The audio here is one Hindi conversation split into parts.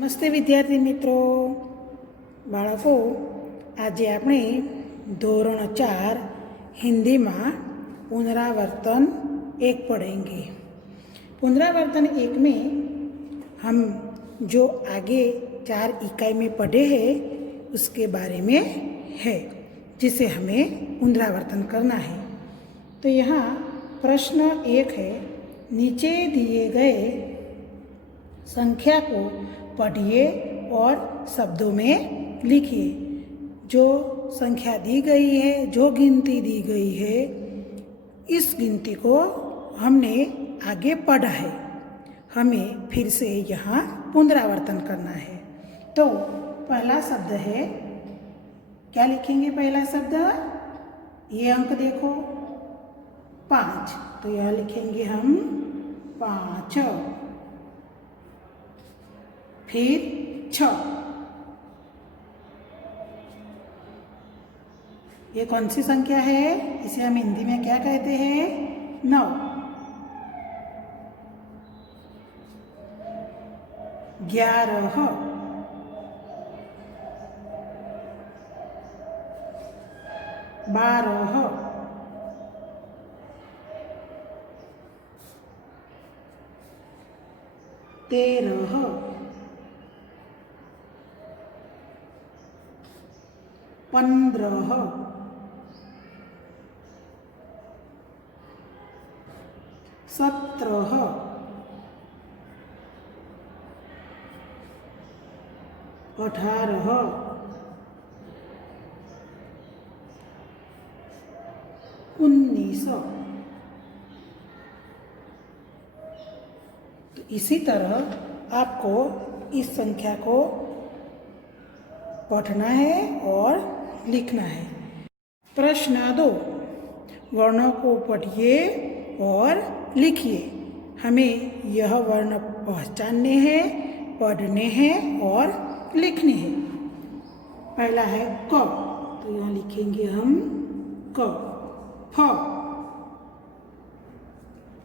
નમસ્તે વિદ્યાર્થી મિત્રો, બાળકો આજે આપણે ધોરણ 4 हिंदी में पुनरावर्तन 1 पढ़ेंगे। पुनरावर्तन 1 में हम जो आगे 4 इकाई में पढ़े हैं उसके बारे में है, जिसे हमें पुनरावर्तन करना है। तो यहाँ प्रश्न 1 है, नीचे दिए गए संख्या को पढ़िए और शब्दों में लिखिए। जो संख्या दी गई है, जो गिनती दी गई है, इस गिनती को हमने आगे पढ़ा है, हमें फिर से यहाँ पुनरावर्तन करना है। तो पहला शब्द है, क्या लिखेंगे? पहला शब्द ये अंक देखो 5, तो यहाँ लिखेंगे हम 5। फिर 6, ये कौन सी संख्या है? इसे हम हिंदी में क्या कहते हैं? 9। 11, 12, 13, 15, 17, 18, 19। तो इसी तरह आपको इस संख्या को पढ़ना है और लिखना है। प्रश्न 2, वर्णों को पढ़िए और लिखिए। हमें यह वर्ण पहचानने हैं, पढ़ने हैं और लिखने हैं। पहला है क, तो यहाँ लिखेंगे हम क। फ,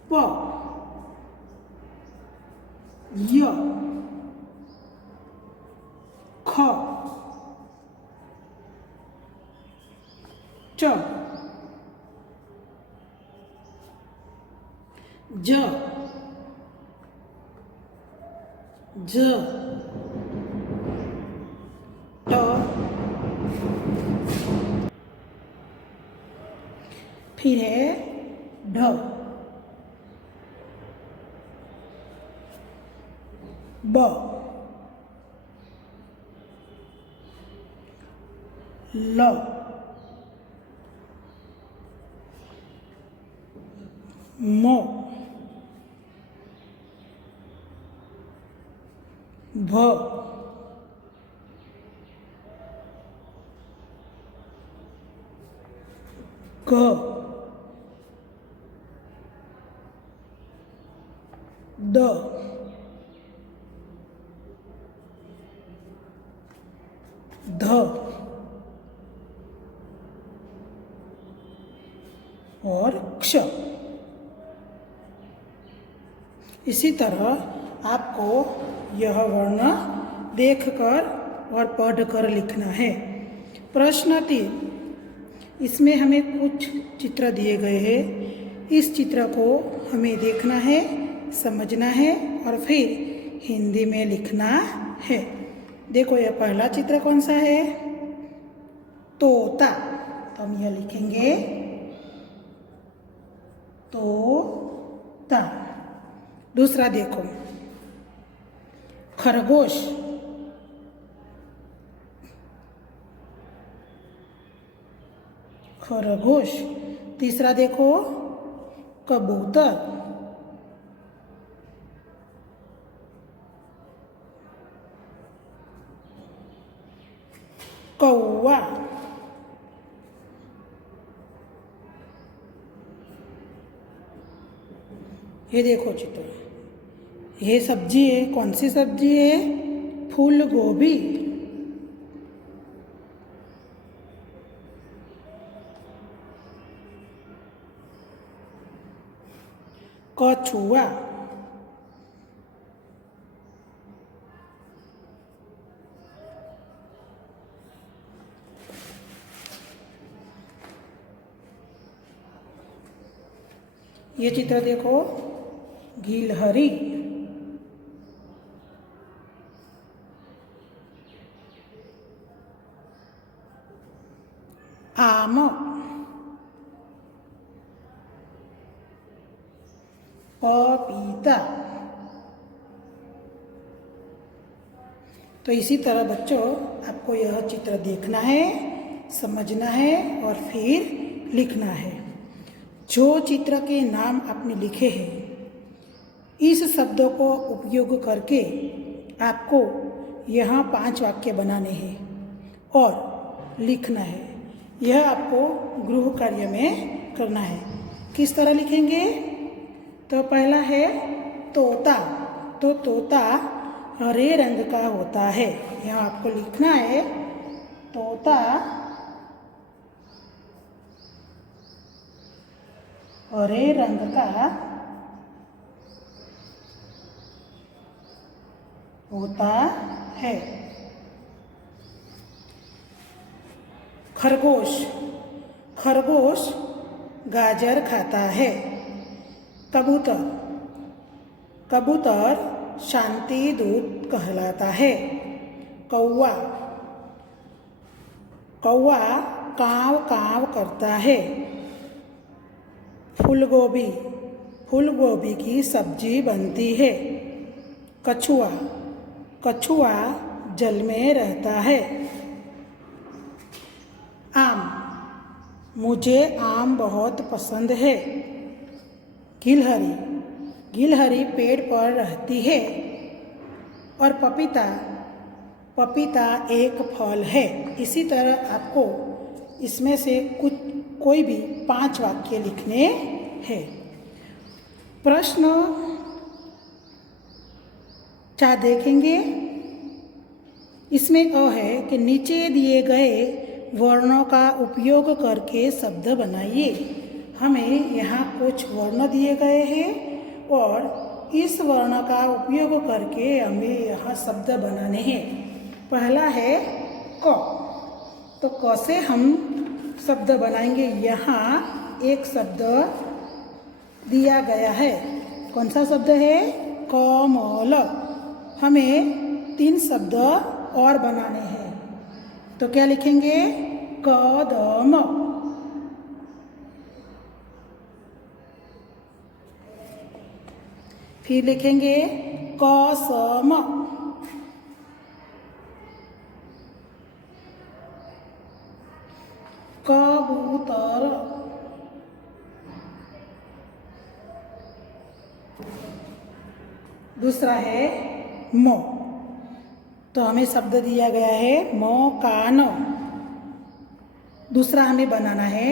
प, य, ख, च, ज, ज, ट, फिर है ढ, ब, ल, म, भ, ग, द, ध और क्ष। इसी तरह आपको यह वर्ण देखकर और पढ़कर लिखना है। प्रश्न 3, इसमें हमें कुछ चित्र दिए गए हैं। इस चित्र को हमें देखना है, समझना है और फिर हिंदी में लिखना है। देखो यह पहला चित्र कौन सा है? तोता, तो हम यह लिखेंगे तोता। दूसरा देखो खरगोश, खरगोश। तीसरा देखो कबूतर, कौवा। ये देखो चित्र, ये सब्जी है, कौन सी सब्जी है? फूल गोभी। कछुआ, ये चित्र देखो, गिलहरी, आम, पपीता। तो इसी तरह बच्चों आपको यह चित्र देखना है, समझना है और फिर लिखना है। जो चित्र के नाम आपने लिखे हैं, इस शब्दों को उपयोग करके आपको यहाँ 5 वाक्य बनाने हैं और लिखना है। यह आपको गृह कार्य में करना है। किस तरह लिखेंगे? तो पहला है तोता। तो तोता हरे रंग का होता है। यहाँ आपको लिखना है तोता हरे रंग का होता है। खरगोश, खरगोश गाजर खाता है। कबूतर, कबूतर शांति दूत कहलाता है। कौवा, कौवा काव काव करता है। फूलगोभी, फूलगोभी की सब्जी बनती है। कछुआ, कछुआ जल में रहता है। आम, मुझे आम बहुत पसंद है। गिलहरी, गिलहरी पेड़ पर रहती है। और पपीता, पपीता एक फल है। इसी तरह आपको इसमें से कोई भी 5 वाक्य लिखने हैं। प्रश्न 4 देखेंगे। इसमें अ है कि नीचे दिए गए वर्णों का उपयोग करके शब्द बनाइए। हमें यहाँ कुछ वर्ण दिए गए हैं और इस वर्ण का उपयोग करके हमें यहाँ शब्द बनाने हैं। पहला है क। तो क से हम शब्द बनाएंगे। यहाँ एक शब्द दिया गया है। कौन सा शब्द है? कमल। हमें 3 शब्द और बनाने हैं। तो क्या लिखेंगे? कदम। फिर लिखेंगे कसम। कबूतर। दूसरा है म। तो हमें शब्द दिया गया है मकान। दूसरा हमें बनाना है।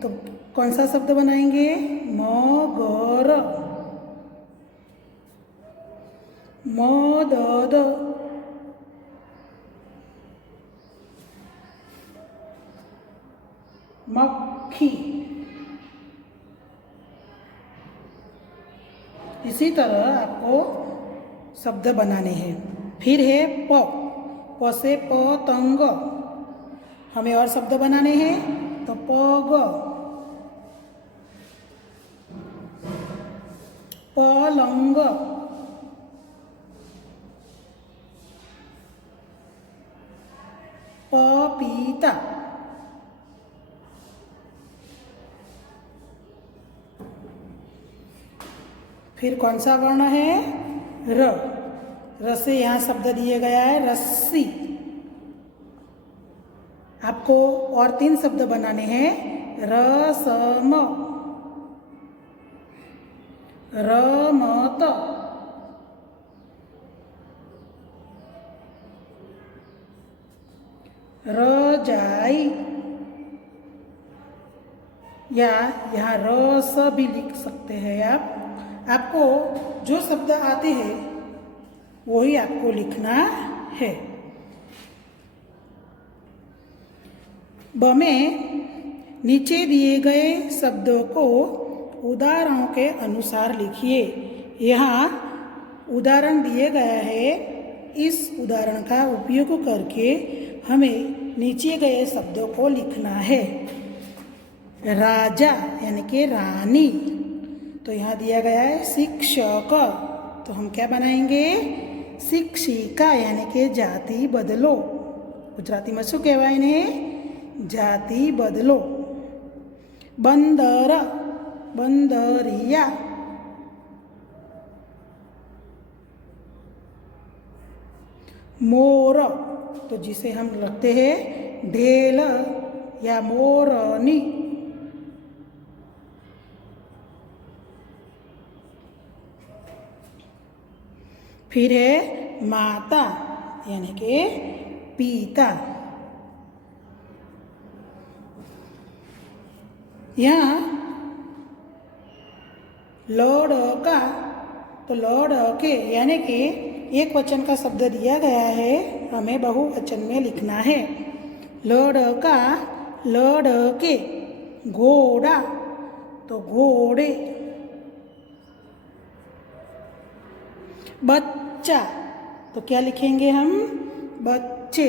तो कौन सा शब्द बनाएंगे? मगर। मदद। मक्खी। इसी तरह आपको शब्द बनाने हैं। फिर है प। प से पतंग। हमें और शब्द बनाने हैं। तो पग, पलंग, पपीता। फिर कौन सा वर्ण है? र। र से यहाँ शब्द दिए गया है रस्सी। आपको और 3 शब्द बनाने हैं। रसम, रमत, रजाई। या यहाँ रस भी लिख सकते हैं आप। आपको जो शब्द आते हैं वही आपको लिखना है। ब में नीचे दिए गए शब्दों को उदाहरणों के अनुसार लिखिए। यहाँ उदाहरण दिए गया है। इस उदाहरण का उपयोग करके हमें नीचे गए शब्दों को लिखना है। राजा यानी कि रानी, तो यहाँ दिया गया है शिक्षक, तो हम क्या बनाएंगे? शिक्षिका यानी कि जाति बदलो। गुजराती में शू कहेवाय ने? जाति बदलो। बंदर, बंदरिया। मोर, तो जिसे हम लिखते हैं ढेल या मोरनी। फिर है माता यानी कि पिता। यहाँ लड़का, तो लड़के यानी कि एक वचन का शब्द दिया गया है, हमें बहुवचन में लिखना है। लड़का, लड़के। घोड़ा, तो घोड़े। बच्चा, तो क्या लिखेंगे हम? बच्चे।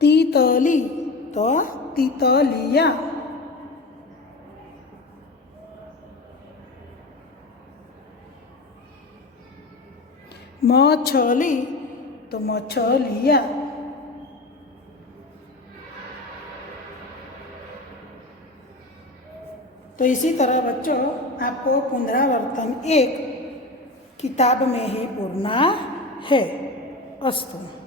तीतली, तो तीतलिया। मछली, तो मछलिया। तो इसी तरह बच्चों आपको पुनरावर्तन एक किताब में ही पढ़ना है। अस्तु।